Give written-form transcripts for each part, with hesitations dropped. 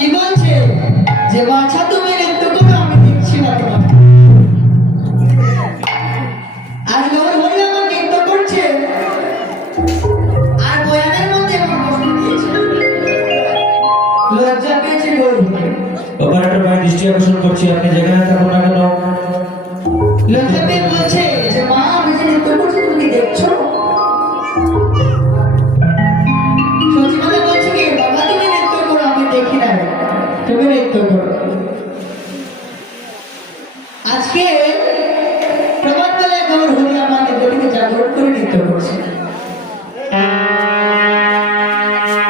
কি বলছে যে বাছা তুমি নৃত্য করো, আমি দেখছি না তোমার। আজ গৌর হরি আমার নৃত্য করছে আর বয়ানের মধ্যে আমার প্রশ্ন দিয়েছে, লজ্জা পেয়েছে গৌর হরি। অপারেটর ভাই দৃষ্টি আকর্ষণ করছি, আপনি যেখানে থাকুন না কেন লজ্জা পেয়ে বলছে যে মা আমি যে নৃত্য করছি তুমি কি দেখছো? সচিমাতা বলছে কি বাবা তুমি নৃত্য করো, আমি দেখি না, তুমি নৃত্য করো। আজকে প্রভাত বেলায় গৌর হরি আমার নৃত্যটিকে জাগরণ করে নৃত্য করছে।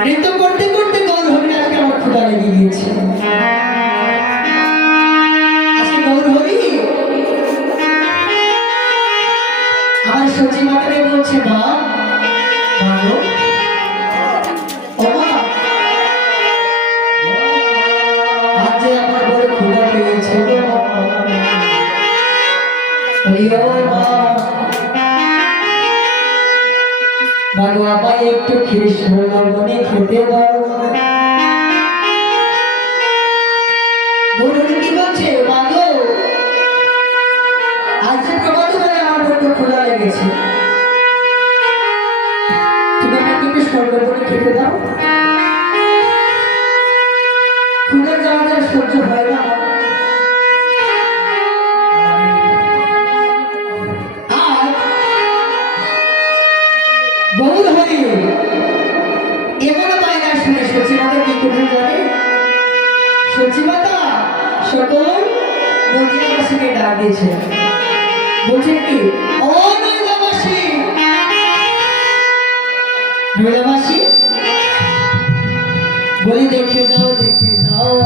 নৃত্য করতে করতে গৌর হরি আজকে আমার ক্ষুধা লেগে গিয়েছে। আজকে গৌর হরি আমার সচিমাতাকে বলছে মা ভালো ও মা, আজ যে আমার বড় ক্ষুধা পেয়েছে গো মা, ভালো আমায় একটু কৃষ্ণ লবণে খেতে দাও। বলুন কি বলছে মাগো, আজ যে প্রভাত বেলা আমার বড্ড ক্ষুধা লেগেছে, তুমি আমাকে কৃষ্ণ লবণে খেতে দাও। ক্ষুধা যাওয়ার সহ্য হয় না। গৌর হরি এমন বায়না শুনে সচিমাতা কি করতে জানে? সচিমাতা সকল নদীয়াবাসীকে ডাক দিয়েছে, বলছেন কি ও নদীয়াবাসী, নদীয়াবাসী বলি দেখে যাও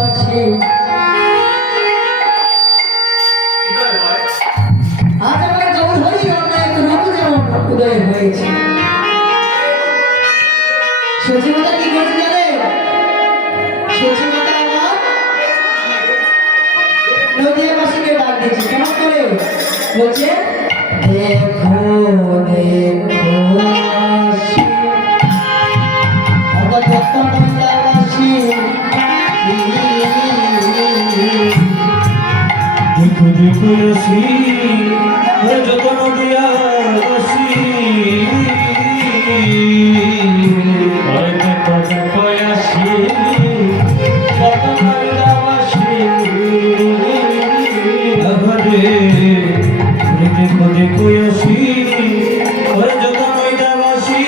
আসি। আজ আমার গৌর হরি অন্যায় রূপ যেমন উদয় হয়েছে। সচিমাতা কি করতে জানে? সচিমাতা আমার নদীয়াবাসীকে ডাক দিয়েছে, কেমন করে বলছে দেখো দেখো আসি, অর্থাৎ নদীয়াবাসী দেখো দেখো আসি, যত নদীয়াবাসী দেখো দেখো আসি, যত নদীয়াবাসী দেখো দেখো আসি, যত নদীয়াবাসী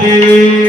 Shri